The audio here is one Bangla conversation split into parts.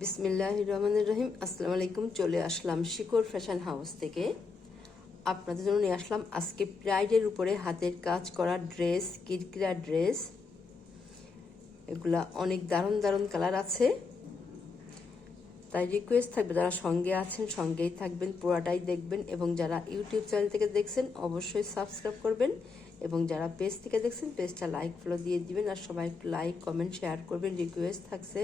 বিসমিল্লাহির রহমানির রহিম। আসসালামু আলাইকুম। চলে আসলাম শিকড় ফ্যাশন হাউস থেকে। আপনাদের জন্য নিয়ে আসলাম আজকে প্রাইডের উপরে হাতের কাজ করা ড্রেস, কিরকিরা ড্রেস। এগুলা অনেক দারুণ দারুণ কালার আছে। তাই রিকোয়েস্ট থাকবে, যারা সঙ্গে আছেন সঙ্গেই থাকবেন, পুরাটাই দেখবেন। এবং যারা ইউটিউব চ্যানেল থেকে দেখছেন অবশ্যই সাবস্ক্রাইব করবেন। এবং যারা পেজ থেকে দেখছেন পেজটা লাইক ফলো দিয়ে দিবেন। আর সবাই একটু লাইক কমেন্ট শেয়ার করবেন, রিকোয়েস্ট থাকছে।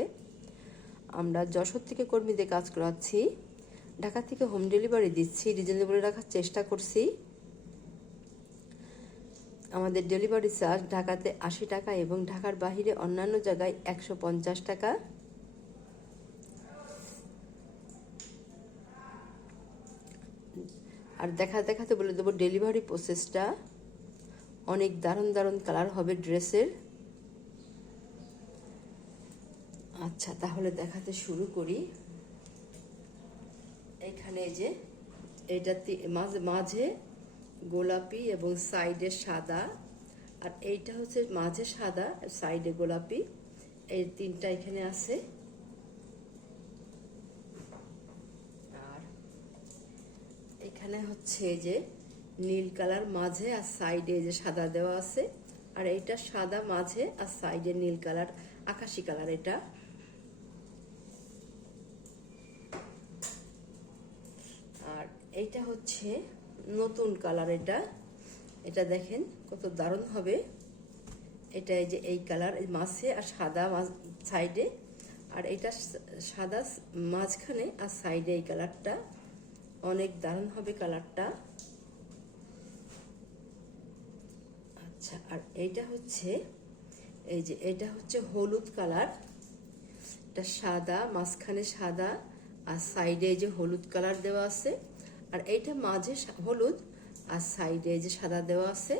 আমরা যশোর থেকে কর্মীদের কাজ করাচ্ছি, ঢাকা থেকে হোম ডেলিভারি দিচ্ছি, রিজনেবল রাখার চেষ্টা করছি। আমাদের ডেলিভারি চার্জ ঢাকাতে 80 টাকা এবং ঢাকার বাহিরে অন্যান্য জায়গায় 150 টাকা। আর দেখাতে বলে দেবো ডেলিভারি প্রসেসটা। অনেক দারুণ দারুণ কালার হবে ড্রেসের। আচ্ছা, তাহলে দেখাতে শুরু করি। এখানে যে এইটাতে মাঝে গোলাপি এবং সাইডে সাদা, আর এইটা হচ্ছে মাঝে সাদা সাইডে গোলাপি, এই তিনটা এখানে আছে। আর এখানে হচ্ছে যে নীল কালার মাঝে আর সাইডে যে সাদা দেওয়া আছে, আর এইটা সাদা মাঝে আর সাইডে নীল কালার, আকাশি কালার। এটা আর এইটা হচ্ছে নতুন কালার। এটা দেখেন কত দারুণ হবে। এটা এই যে এই কালার মাঝে আর সাদা সাইডে, আর এটা সাদা মাঝখানে আর সাইডে এই কালারটা অনেক দারুণ হবে কালারটা। আচ্ছা, আর এইটা হচ্ছে এই যে এটা হচ্ছে হলুদ কালার। এটা সাদা মাঝখানে সাদা আর সাইডে এই যে হলুদ কালার দেওয়া আছে, আর এইটা মাঝে হলুদ আর সাইডে এই যে সাদা দেওয়া আছে।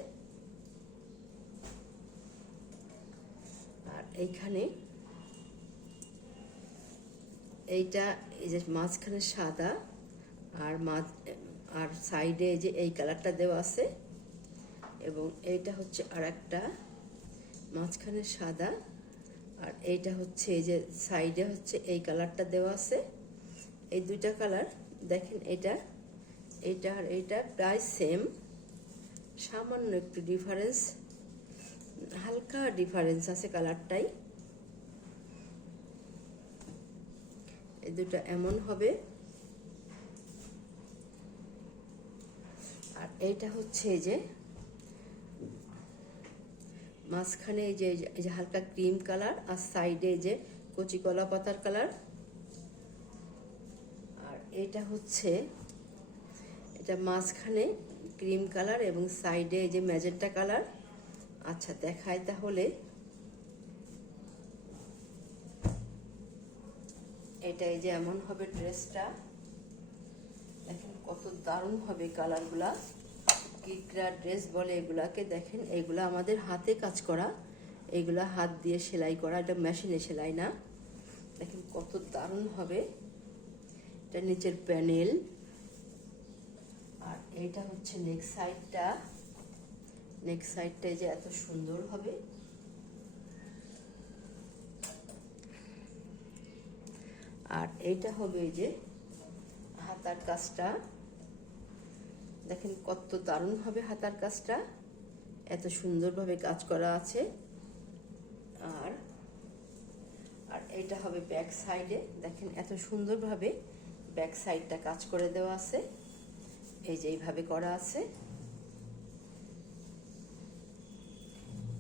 আর এইখানে এইটা এই যে মাঝখানে সাদা আর সাইডে এই যে এই কালারটা দেওয়া আছে। এবং এইটা হচ্ছে আর একটা মাঝখানে সাদা, আর এইটা হচ্ছে এই যে সাইডে হচ্ছে এই কালারটা দেওয়া আছে। এই দুইটা কালার দেখেন, এইটা আর এইটা প্রায় সেম, সামান্য একটু ডিফারেন্স, হালকা ডিফারেন্স আছে কালারটাই। এই দুটো এমন হবে। আর এইটা হচ্ছে এই যে মাঝখানে এই যে হালকা ক্রিম কালার আর সাইডে এই যে কচি কলা পাতার কালার। আর এটা হচ্ছে এটা মাঝখানে ক্রিম কালার এবং সাইডে এই যে ম্যাজেন্টা কালার। আচ্ছা, দেখাই তাহলে। এটা এই যে এমন হবে ড্রেসটা। দেখেন কত দারুণ হবে কালারগুলা। কিকরা ড্রেস বলে এগুলাকে। দেখেন এগুলা আমাদের হাতে কাজ করা, এগুলা হাত দিয়ে সেলাই করা, এটা মেশিনে সেলাই না। দেখেন কত দারুণ হবে। এটা নিচের প্যানেল। আর এইটা হচ্ছে নেক সাইডটা। নেক সাইডটা যে এত সুন্দর হবে। আর এইটা হবে এই যে হাতার কাজটা। দেখেন কত দারুণ হবে হাতার কাজটা, এত সুন্দরভাবে কাজ করা আছে। আর এইটা হবে ব্যাক সাইডে। দেখেন এত সুন্দরভাবে ব্যাক সাইডটা কাজ করে দেওয়া আছে, এই যে এইভাবে করা আছে।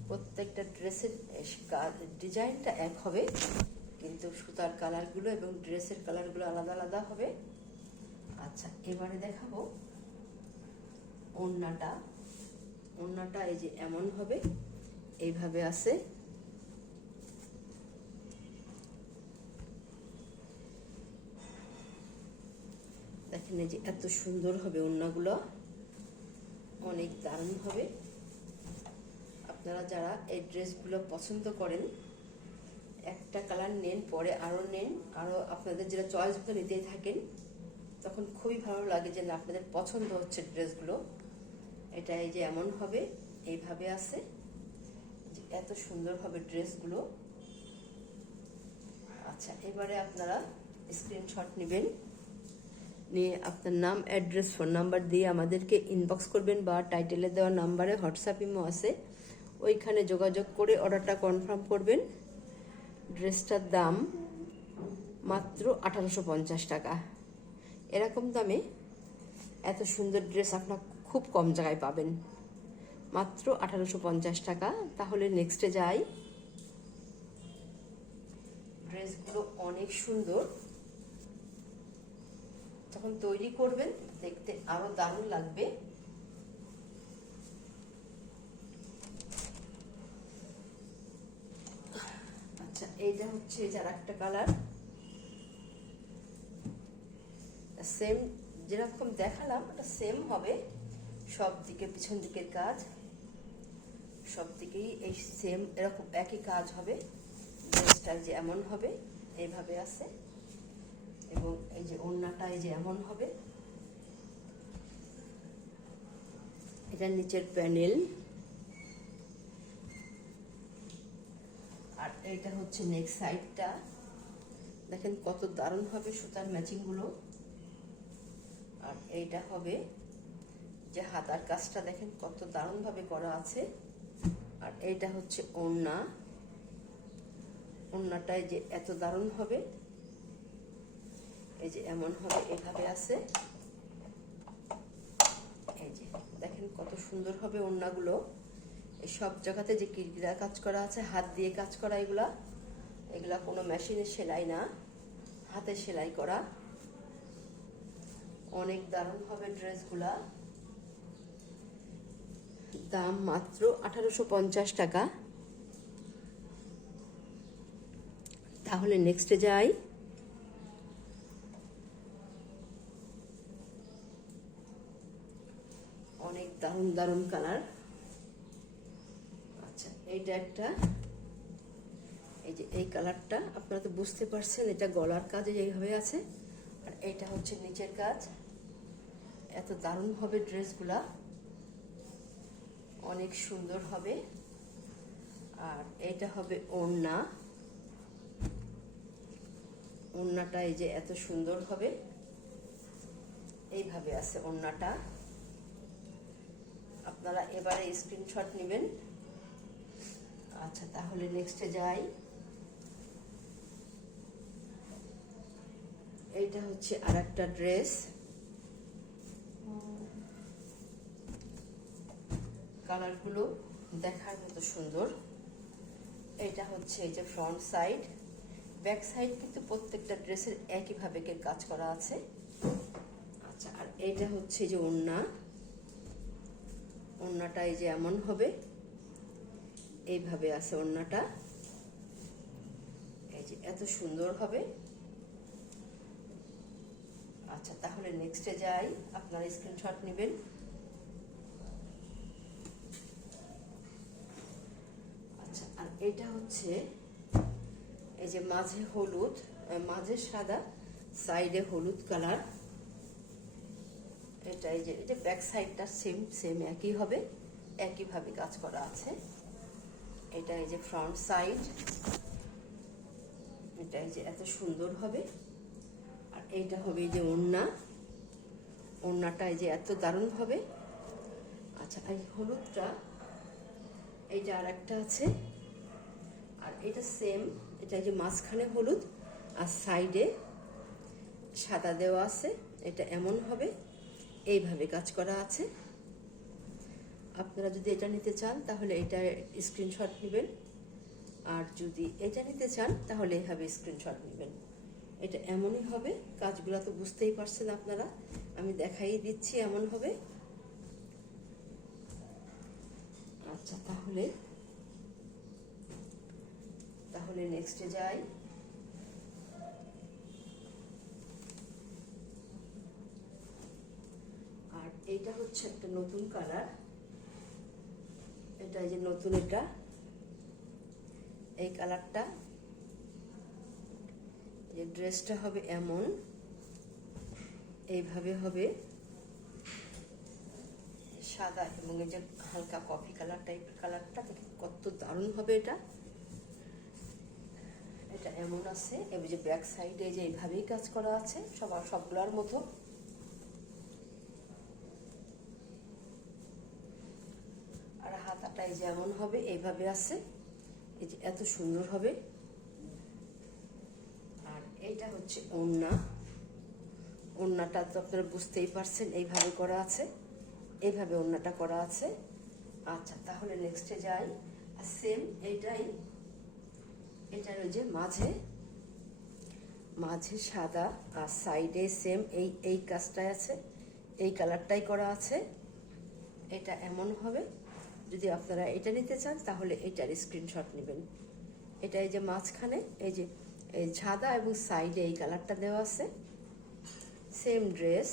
প্রত্যেকটা ড্রেসের ডিজাইনটা এক হবে, কিন্তু সুতার কালারগুলো এবং ড্রেসের কালারগুলো আলাদা আলাদা হবে। আচ্ছা, এবারে দেখাবো ওড়নাটা এই যে এমন হবে, এইভাবে আছে। দেখেন এই যে এত সুন্দর হবে ওড়নাগুলো, অনেক দারুণ হবে। আপনারা যারা এই ড্রেসগুলো পছন্দ করেন, একটা কালার নেন, পরে আরো নেন, আরো আপনাদের যেটা চয়েস মতো নিতেই থাকেন, তখন খুবই ভালো লাগে যে না আপনাদের পছন্দ হচ্ছে ড্রেসগুলো। এটা এই যে এমন হবে, এইভাবে আছে, এত সুন্দর হবে ড্রেসগুলো। আচ্ছা, এবারে আপনারা স্ক্রিনশট নেবেন, নিয়ে আপনার নাম, অ্যাড্রেস, ফোন নাম্বার দিয়ে আমাদেরকে ইনবক্স করবেন বা টাইটেলে দেওয়া নাম্বারে হোয়াটসঅ্যাপ ইমো আছে, ওইখানে যোগাযোগ করে অর্ডারটা কনফার্ম করবেন। ড্রেসটার দাম মাত্র 1850 টাকা। এরকম দামে এত সুন্দর ড্রেস আপনার খুব কম জায়গায় পাবেন, মাত্র 1850 টাকা। তাহলে নেক্সটে যাই। ড্রেসগুলো অনেক সুন্দর, যখন তৈরি করবেন দেখতে আরো দারুণ লাগবে। আচ্ছা, এইটা হচ্ছে যার একটা কালার, সেম যেরকম দেখালাম ওটা সেম হবে, সব দিকে পিছন দিকের কাজ সব দিকেই এই সেম এরকম একই কাজ হবে। ড্রেসটা যে এমন হবে এইভাবে আছে, এবং এই যে ওড়নাটা এই যে এমন হবে, এটা নিচের প্যানেল, আর এইটা হচ্ছে নেক সাইডটা। দেখেন কত দারুণ হবে সুতার ম্যাচিং গুলো। আর এইটা হবে যে হাতার কাজটা, দেখেন কত দারুণ ভাবে করা আছে। আর এইটা হচ্ছে ওড়না, ওড়নাটাই যে এত দারুণ হবে, এই যে এমন হবে, এভাবে আছে। এই যে দেখেন কত সুন্দর হবে ওড়নাগুলো। এই সব জায়গাতে যে কিরকিরা কাজ করা আছে, হাত দিয়ে কাজ করা, এগুলা কোনো মেশিনের সেলাই না, হাতে সেলাই করা। অনেক দারুণ হবে ড্রেসগুলা। দাম মাত্র 1850 টাকা। তাহলে নেক্সটে যাই। অনেক দারুণ দারুণ কালার। আচ্ছা, এইটা একটা, এই যে এই কালারটা আপনারা তো বুঝতে পারছেন, এটা গলার কাজ এইভাবে আছে, আর এইটা হচ্ছে নিচের কাজ। এত দারুণ হবে ড্রেসগুলা, অনেক সুন্দর হবে। আর এইটা হবে ওড়না, ওড়নাটা এই যে এত সুন্দর হবে, এইভাবে আছে ওড়নাটা। আপনারা এবারে স্ক্রিনশট নেবেন। আচ্ছা, তাহলে নেক্সটে যাই। এইটা হচ্ছে আর একটা ড্রেস, কালারগুলো দেখার মতো সুন্দর। এটা হচ্ছে এই যে ফ্রন্ট সাইড, ব্যাক সাইড কিন্তু প্রত্যেকটা ড্রেসের একইভাবে কাজ করা আছে। আচ্ছা, আর এইটা হচ্ছে যে ওড়না, ওড়নাটা এই যে এমন হবে, এইভাবে আছে ওড়নাটা, এই যে এত সুন্দর হবে। আচ্ছা, তাহলে নেক্সটে যাই। আপনারা স্ক্রিনশট নেবেন। আচ্ছা, আর এটা হচ্ছে এই যে মাঝে হলুদ, মাঝে সাদা, সাইডে হলুদ কালার। এটা এই যে ব্যাক সাইডটা সেম সেম একই হবে, একইভাবে কাজ করা আছে। এটা এই যে ফ্রন্ট সাইড, এটা এই যে এত সুন্দর হবে। আর এইটা হবে এই যে ওড়না, ওড়নাটা এই যে এত দারুণ হবে। আচ্ছা, এই হলুদটা, এই যে আর একটা আছে, আর এটা সেম, এটা এই যে মাঝখানে হলুদ আর সাইডে সাদা দেওয়া আছে। এটা এমন হবে, এইভাবে কাজ করা আছে। আপনারা যদি এটা নিতে চান তাহলে এটা স্ক্রিনশট নেবেন, আর যদি এটা নিতে চান তাহলে এইভাবে স্ক্রিনশট নেবেন। এটা এমনই হবে, কাজগুলো তো বুঝতেই পারছেন আপনারা, আমি দেখাই দিচ্ছি এমন হবে। আচ্ছা, তাহলে নেক্সটে যাই। আর এইটা হচ্ছে একটা নতুন কালার, এটা এই যে নতুন, এটা এই কালারটা, এই ড্রেসটা হবে এমন, এইভাবে হবে, সাদা এবং এই যে হালকা কফি কালার টাইপের কালারটা, দেখেন কত দারুণ হবে। এটা এটা এমন আছে, এই যে ব্যাক সাইডে যে এইভাবেই কাজ করা আছে সবগুলোর মতো। আর হাতাটা এই যে এমন হবে, এইভাবে আছে, এই যে এত সুন্দর হবে। আর এইটা হচ্ছে ওড়না। ওড়নাটা তো আপনারা বুঝতেই পারছেন, এইভাবে করা আছে, এইভাবে ওড়নাটা করা আছে। আচ্ছা, তাহলে নেক্সটে যাই। আর সেম এটার ওই যে মাঝে সাদা, আর সাইডে সেম এই কাজটাই আছে, এই কালারটাই করা আছে। এটা এমন হবে। যদি আপনারা এটা নিতে চান তাহলে এটার স্ক্রিনশট নেবেন। এটা এই যে মাঝখানে এই যে এই সাদা এবং সাইডে এই কালারটা দেওয়া আছে, সেম ড্রেস।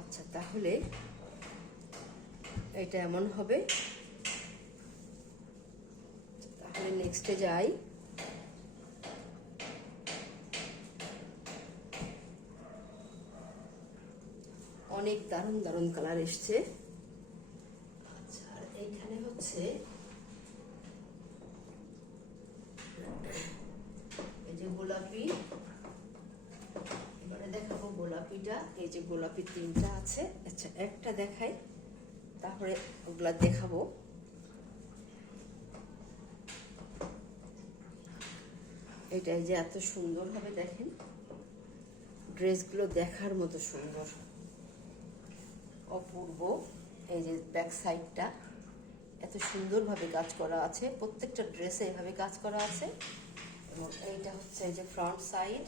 আচ্ছা, তাহলে এটা এমন হবে। তাহলে নেক্সটে যাই। অনেক দারুণ দারুণ কালার এসছে। আচ্ছা, আর এইখানে হচ্ছে এই যে গোলাপি। এবারে দেখাবো গোলাপিটা। এই যে গোলাপি 3টা আছে। আচ্ছা, একটা দেখাই, তারপরে ওগুলা দেখাবো। এটাই যে এত সুন্দর হবে, দেখেন ড্রেসগুলো দেখার মতো সুন্দর, অপূর্ব। এই যে ব্যাক সাইডটা এত সুন্দরভাবে কাজ করা আছে, প্রত্যেকটা ড্রেসে এভাবে কাজ করা আছে। এবং এইটা হচ্ছে এই যে ফ্রন্ট সাইড,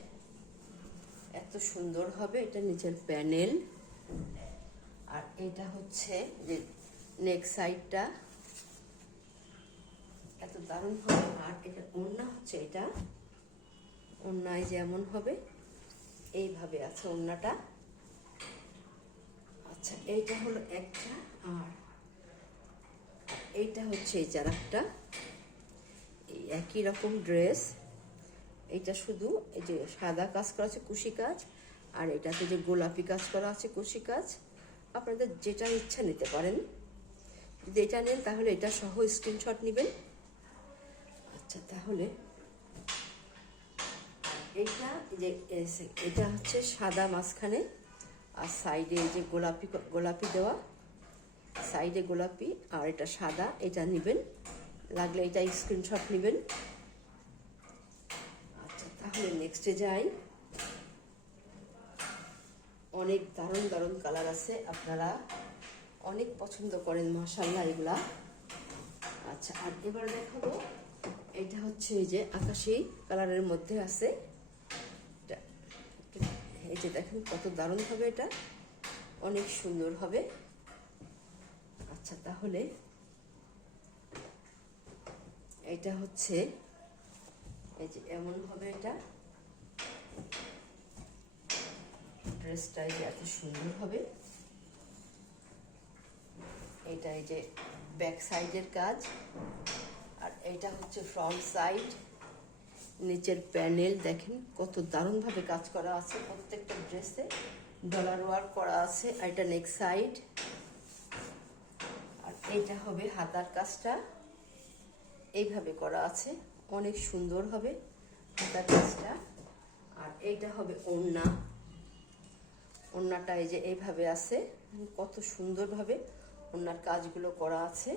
এত সুন্দর হবে। এটা নিচের প্যানেল। আর এটা হচ্ছে যে নেক সাইডটা, এত দারুণ হবে। আর এটা ওড়না হচ্ছে, এটা ওড়নায় যেমন হবে এইভাবে আছে ওড়নাটা। আচ্ছা, এইটা হলো একটা। আর এইটা হচ্ছে এই চারাকটা, এই একই রকম ড্রেস। এইটা শুধু এই যে সাদা কাজ করা আছে, কুশি কাজ, আর এটাতে যে গোলাপি কাজ করা আছে, কুশি কাজ। আপনাদের যেটা ইচ্ছা নিতে পারেন। যদি এটা নেন তাহলে এটা সহ স্ক্রিনশট নেবেন। আচ্ছা, তাহলে এটা হচ্ছে সাদা মাঝখানে, আর সাইডে এই যে গোলাপি দেওয়া, সাইডে গোলাপি, আর এটা সাদা। এটা নেবেন, লাগলে এটা স্ক্রিনশট নেবেন। আচ্ছা, তাহলে নেক্সটে যাই। অনেক দারুণ দারুণ কালার আছে, আপনারা অনেক পছন্দ করেন মাশাআল্লাহ এগুলা। আচ্ছা, আর এবার দেখাবো। এটা হচ্ছে এই যে আকাশি কালারের মধ্যে আছে। এই যে দেখেন কত দারুণ হবে, এটা অনেক সুন্দর হবে। আচ্ছা, তাহলে এটা হচ্ছে এই যে এমন হবে। এটা ড্রেসটা এই যে এত সুন্দর হবে। এটা এই যে ব্যাক সাইডের কাজ, আর এইটা হচ্ছে ফ্রন্ট সাইড। নিচের প্যানেল দেখেন কত দারুণভাবে কাজ করা আছে, প্রত্যেকটা ড্রেসে ডলার ওয়ার্ক করা আছে। আর এটা নেক সাইড। আর এইটা হবে হাতার কাজটা, এইভাবে করা আছে, অনেক সুন্দর হবে হাতার কাজটা। আর এইটা হবে ওড়না। ওড়নাটা এই যে এইভাবে আছে, কত সুন্দরভাবে ওড়নার কাজগুলো করা আছে।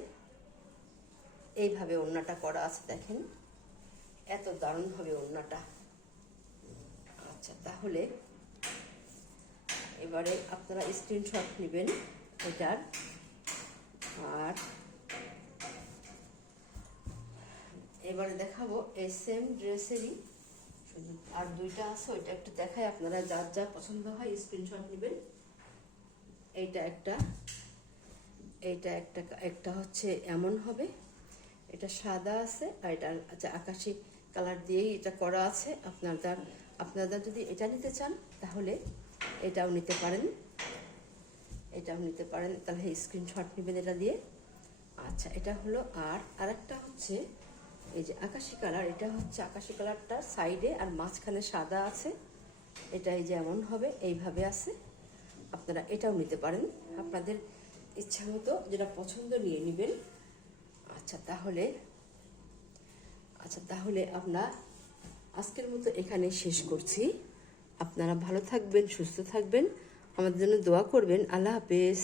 এইভাবে ওড়নাটা করা আছে, দেখেন এত দারুণ হবে ওড়নাটা। আচ্ছা, তাহলে এবারে আপনারা স্ক্রিনশট নেবেন এটার। আর এবারে দেখাবো এই সেম ড্রেসেরই শুধু আর 2টা আছে, ওইটা একটু দেখাই। আপনারা যার যা পছন্দ হয় স্ক্রিনশট নেবেন। এইটা একটা হচ্ছে এমন হবে, এটা সাদা আছে, আর এটা আচ্ছা আকাশি কালার দিয়েই এটা করা আছে। আপনারা যদি এটা নিতে চান তাহলে এটাও নিতে পারেন, তাহলে স্ক্রিনশট নেবেন এটা দিয়ে। আচ্ছা, এটা হলো। আর আরেকটা হচ্ছে এই যে আকাশি কালার। এটা হচ্ছে আকাশি কালারটা সাইডে আর মাঝখানে সাদা আছে। এটা এই যে এমন হবে, এইভাবে আছে। আপনারা এটাও নিতে পারেন, আপনাদের ইচ্ছা মতো যেটা পছন্দ নিয়ে নেবেন। আচ্ছা তাহলে আমরা আজকের মতো এখানে শেষ করছি। আপনারা ভালো থাকবেন, সুস্থ থাকবেন, আমাদের জন্য দোয়া করবেন। আল্লাহ হাফেজ।